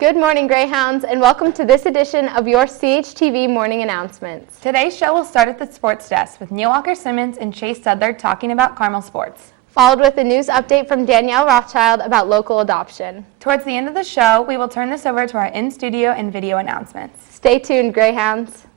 Good morning, Greyhounds, and welcome to this edition of your CHTV Morning Announcements. Today's show will start at the sports desk with Neil Walker-Simmons and Chase Sudler talking about Carmel sports. Followed with a news update from Danielle Rothschild about local adoption. Towards the end of the show, we will turn this over to our in-studio and video announcements. Stay tuned, Greyhounds.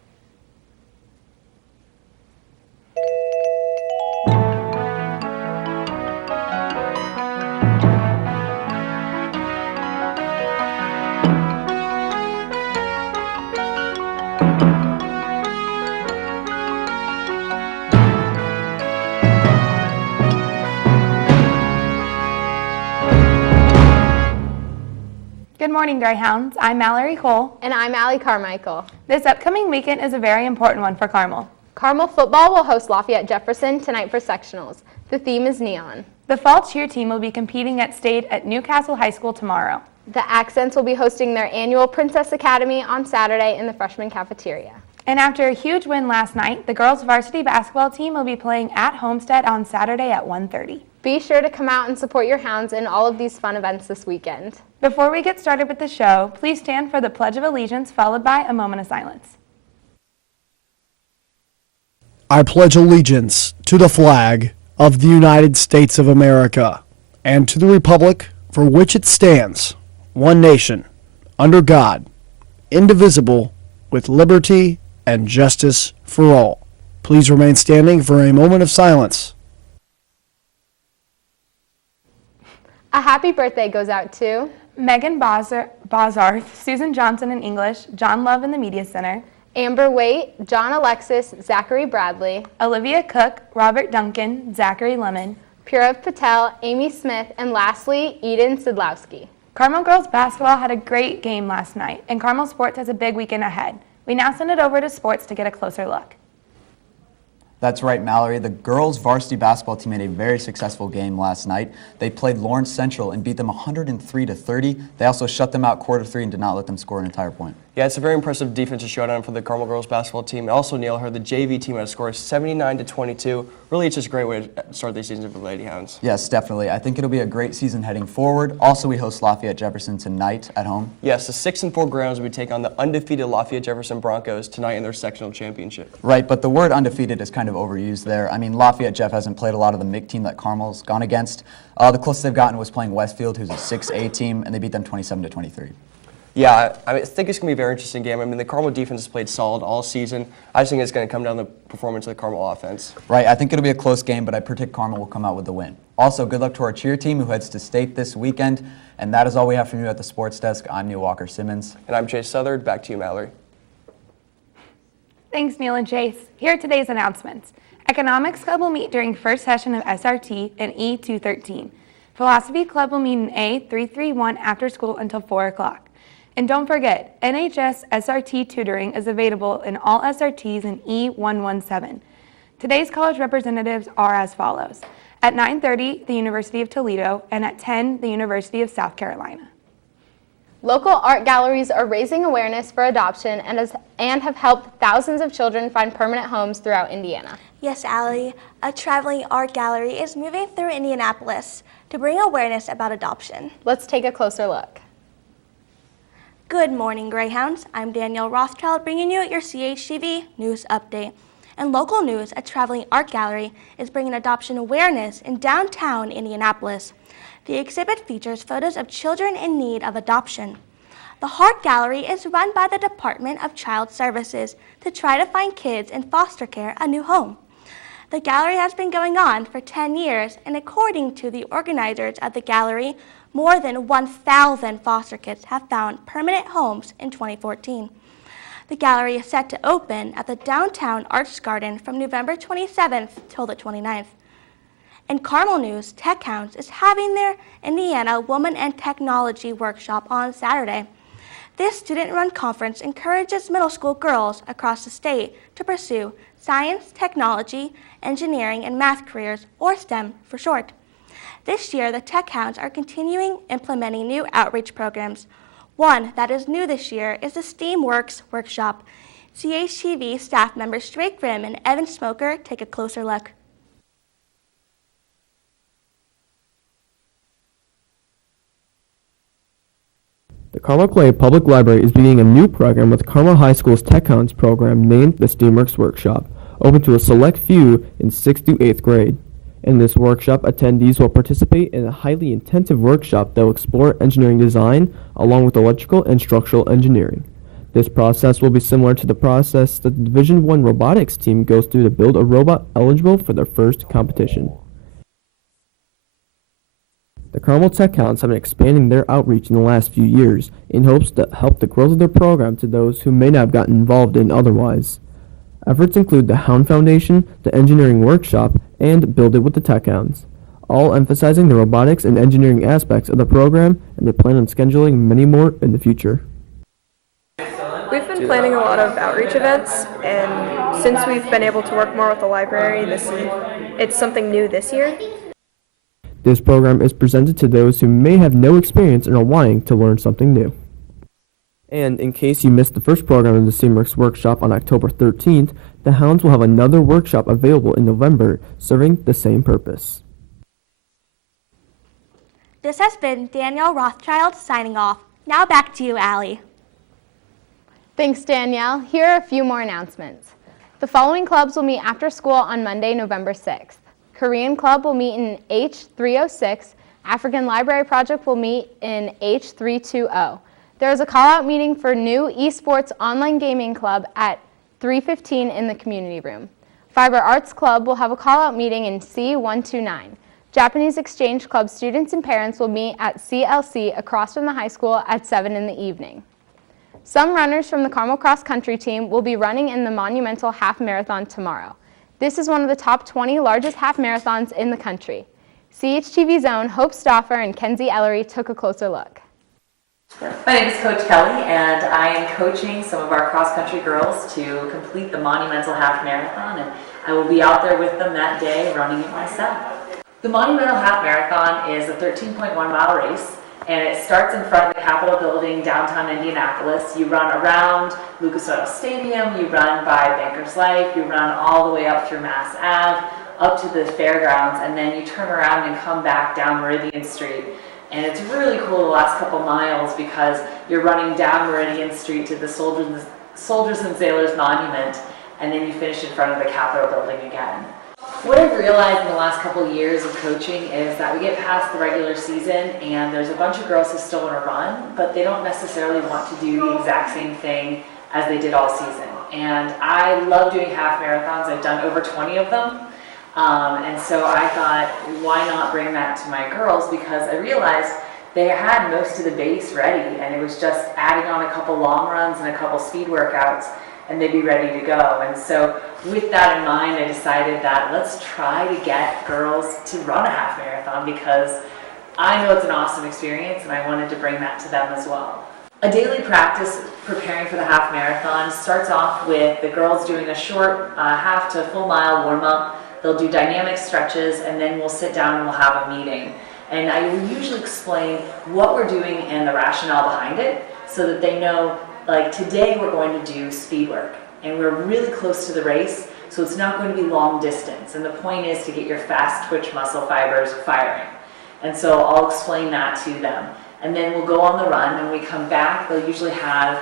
Good morning, Greyhounds. I'm Mallory Cole. And I'm Allie Carmichael. This upcoming weekend is a very important one for Carmel. Carmel football will host Lafayette Jefferson tonight for sectionals. The theme is neon. The fall cheer team will be competing at state at Newcastle High School tomorrow. The Accents will be hosting their annual Princess Academy on Saturday in the freshman cafeteria. And after a huge win last night, the girls varsity basketball team will be playing at Homestead on Saturday at 1:30. Be sure to come out and support your Hounds in all of these fun events this weekend. Before we get started with the show, please stand for the Pledge of Allegiance followed by a moment of silence. I pledge allegiance to the flag of the United States of America and to the republic for which it stands, one nation, under God, indivisible, with liberty and justice for all. Please remain standing for a moment of silence. A happy birthday goes out to Megan Bozarth, Susan Johnson in English, John Love in the Media Center, Amber Waite, John Alexis, Zachary Bradley, Olivia Cook, Robert Duncan, Zachary Lemon, Purav Patel, Amy Smith, and lastly, Eden Sidlowski. Carmel girls basketball had a great game last night, and Carmel sports has a big weekend ahead. We now send it over to sports to get a closer look. That's right, Mallory. The girls' varsity basketball team had a very successful game last night. They played Lawrence Central and beat them 103-30. They also shut them out quarter three and did not let them score an entire point. Yeah, it's a very impressive defensive showdown for the Carmel girls basketball team. Also, Neil, heard the JV team had a score of 79-22. Really, it's just a great way to start the season for the Lady Hounds. Yes, definitely. I think it'll be a great season heading forward. Also, we host Lafayette Jefferson tonight at home. Yes, the 6-4 Greyhounds will take on the undefeated Lafayette Jefferson Broncos tonight in their sectional championship. Right, but the word undefeated is kind of overused there. I mean, Lafayette Jeff hasn't played a lot of the MIG team that Carmel's gone against. The closest they've gotten was playing Westfield, who's a 6A team, and they beat them 27-23. Yeah, I think it's going to be a very interesting game. I mean, the Carmel defense has played solid all season. I just think it's going to come down to the performance of the Carmel offense. Right, I think it'll be a close game, but I predict Carmel will come out with the win. Also, good luck to our cheer team who heads to state this weekend. And that is all we have from you at the sports desk. I'm Neil Walker-Simmons. And I'm Chase Southard. Back to you, Mallory. Thanks, Neil and Chase. Here are today's announcements. Economics Club will meet during first session of SRT in E213. Philosophy Club will meet in A331 after school until 4 o'clock. And don't forget, NHS SRT tutoring is available in all SRTs in E117. Today's college representatives are as follows. At 9:30, the University of Toledo, and at 10, the University of South Carolina. Local art galleries are raising awareness for adoption and have helped thousands of children find permanent homes throughout Indiana. Yes, Allie, a traveling art gallery is moving through Indianapolis to bring awareness about adoption. Let's take a closer look. Good morning, Greyhounds. I'm Danielle Rothschild bringing you your CHTV News Update. In local news, a traveling art gallery is bringing adoption awareness in downtown Indianapolis. The exhibit features photos of children in need of adoption. The Heart Gallery is run by the Department of Child Services to try to find kids in foster care a new home. The gallery has been going on for 10 years, and according to the organizers of the gallery, more than 1,000 foster kids have found permanent homes in 2014. The gallery is set to open at the Downtown Arts Garden from November 27th till the 29th. In Carmel news, Tech Hounds is having their Indiana Woman and Technology Workshop on Saturday. This student-run conference encourages middle school girls across the state to pursue science, technology, engineering, and math careers, or STEM for short. This year, the Tech Hounds are continuing implementing new outreach programs. One that is new this year is the STEAMworks Workshop. CHTV staff members Drake Grimm and Evan Smoker take a closer look. The Carmel Clay Public Library is beginning a new program with Carmel High School's Tech Hounds program named the Steamworks Workshop, open to a select few in 6th to 8th grade. In this workshop, attendees will participate in a highly intensive workshop that will explore engineering design along with electrical and structural engineering. This process will be similar to the process that the Division I robotics team goes through to build a robot eligible for their first competition. The Carmel Tech Hounds have been expanding their outreach in the last few years in hopes to help the growth of their program to those who may not have gotten involved in otherwise. Efforts include the Hound Foundation, the Engineering Workshop, and Build It with the Tech Hounds, all emphasizing the robotics and engineering aspects of the program, and they plan on scheduling many more in the future. We've been planning a lot of outreach events, and since we've been able to work more with the library, it's something new this year. This program is presented to those who may have no experience and are wanting to learn something new. And in case you missed the first program of the Steamworks Workshop on October 13th, the Hounds will have another workshop available in November serving the same purpose. This has been Danielle Rothschild signing off. Now back to you, Allie. Thanks, Danielle. Here are a few more announcements. The following clubs will meet after school on Monday, November 6th. Korean Club will meet in H306. African Library Project will meet in H320. There is a call-out meeting for new esports online gaming club at 3:15 in the community room. Fiber Arts Club will have a call-out meeting in C129. Japanese Exchange Club students and parents will meet at CLC across from the high school at 7 in the evening. Some runners from the Carmel Cross Country team will be running in the Monumental Half Marathon tomorrow. This is one of the top 20 largest half marathons in the country. CHTV's own Hope Stauffer and Kenzie Ellery took a closer look. My name is Coach Kelly, and I am coaching some of our cross-country girls to complete the Monumental Half Marathon, and I will be out there with them that day running it myself. The Monumental Half Marathon is a 13.1-mile race, and it starts in front of the Capitol building downtown Indianapolis. You run around Lucas Oil Stadium, you run by Bankers Life, you run all the way up through Mass Ave, up to the fairgrounds, and then you turn around and come back down Meridian Street. And it's really cool the last couple miles because you're running down Meridian Street to the Soldiers and Sailors Monument, and then you finish in front of the Capitol building again. What I've realized in the last couple of years of coaching is that we get past the regular season and there's a bunch of girls who still want to run, but they don't necessarily want to do the exact same thing as they did all season. And I love doing half marathons. I've done over 20 of them. And so I thought, why not bring that to my girls? Because I realized they had most of the base ready, and it was just adding on a couple long runs and a couple speed workouts, and they'd be ready to go. And so with that in mind, I decided that let's try to get girls to run a half marathon because I know it's an awesome experience, and I wanted to bring that to them as well. A daily practice preparing for the half marathon starts off with the girls doing a short half to full mile warm-up. They'll do dynamic stretches, and then we'll sit down and we'll have a meeting. And I will usually explain what we're doing and the rationale behind it so that they know, like today we're going to do speed work, and we're really close to the race, so it's not going to be long distance. And the point is to get your fast twitch muscle fibers firing. And so I'll explain that to them. And then we'll go on the run, and when we come back, they'll usually have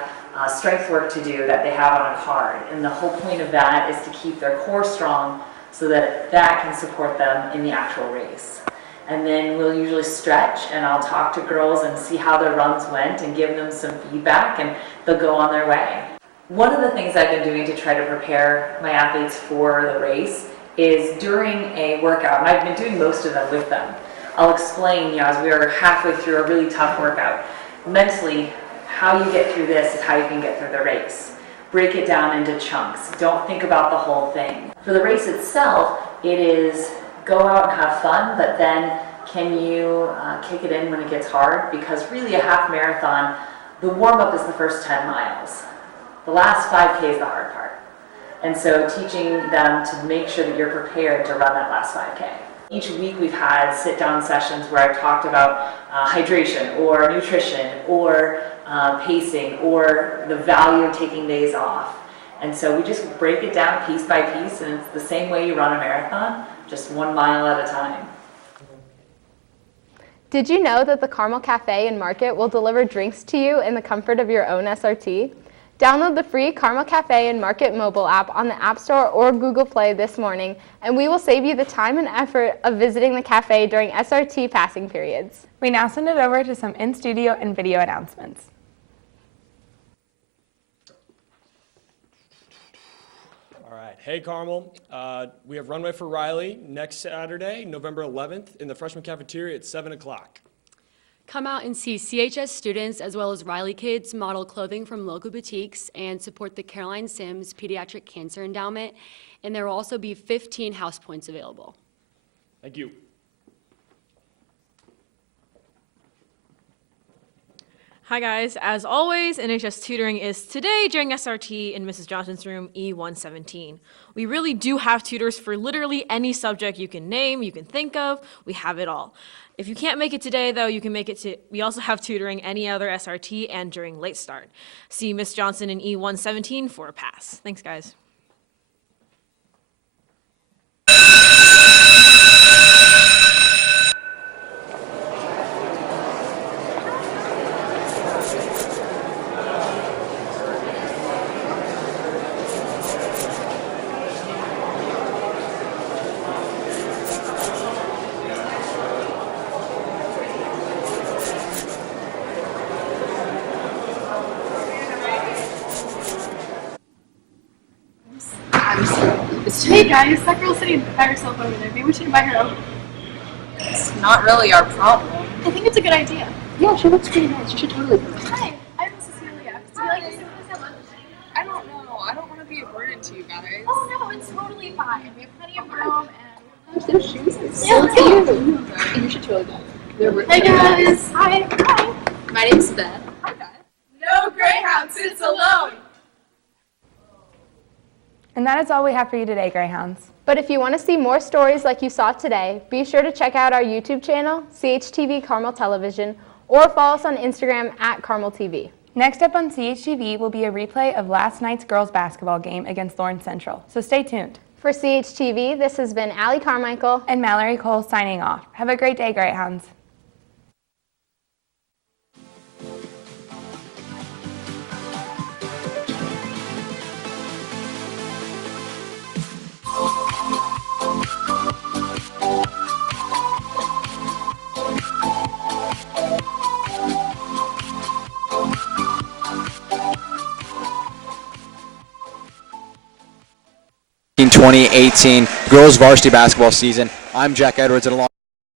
strength work to do that they have on a card. And the whole point of that is to keep their core strong so that that can support them in the actual race. And then we'll usually stretch, and I'll talk to girls and see how their runs went and give them some feedback, and they'll go on their way. One of the things I've been doing to try to prepare my athletes for the race is during a workout, and I've been doing most of them with them, I'll explain, as we are halfway through a really tough workout, mentally, how you get through this is how you can get through the race. Break it down into chunks. Don't think about the whole thing. For the race itself, it is go out and have fun, but then can you kick it in when it gets hard? Because really a half marathon, the warm-up is the first 10 miles. The last 5K is the hard part. And so teaching them to make sure that you're prepared to run that last 5K. Each week we've had sit-down sessions where I've talked about hydration or nutrition or pacing or the value of taking days off. And so we just break it down piece by piece, and it's the same way you run a marathon, just 1 mile at a time. Did you know that the Carmel Cafe and Market will deliver drinks to you in the comfort of your own SRT? Download the free Carmel Cafe and Market mobile app on the App Store or Google Play this morning, and we will save you the time and effort of visiting the cafe during SRT passing periods. We now send it over to some in-studio and video announcements. All right, hey Carmel, we have Runway for Riley next Saturday, November 11th, in the freshman cafeteria at 7 o'clock. Come out and see CHS students as well as Riley kids model clothing from local boutiques and support the Caroline Sims Pediatric Cancer Endowment, and there will also be 15 house points available. Thank you. Hi guys, as always, NHS tutoring is today during SRT in Mrs. Johnson's room E117. We really do have tutors for literally any subject you can name, you can think of, we have it all. If you can't make it today though, you can make it we also have tutoring any other SRT and during late start. See Miss Johnson in E117 for a pass. Thanks guys. Hey guys, that girl's sitting by herself over there. Maybe we should invite her over. It's not really our problem. I think it's a good idea. Yeah, she looks pretty nice. You should totally go. Hi, I'm Cecilia. Do you like to sit with us at lunch? I don't know. I don't want to be a burden to you guys. Oh no, it's totally fine. We have plenty of room and Their shoes are so cute. You should totally go. Hey guys. Hi. Hi. My name's Beth. Hi Beth. No Greyhound sits alone. And that is all we have for you today, Greyhounds. But if you want to see more stories like you saw today, be sure to check out our YouTube channel, CHTV Carmel Television, or follow us on Instagram at Carmel TV. Next up on CHTV will be a replay of last night's girls basketball game against Lawrence Central, so stay tuned. For CHTV, this has been Allie Carmichael and Mallory Cole signing off. Have a great day, Greyhounds. In 2018 girls varsity basketball season. I'm Jack Edwards, and along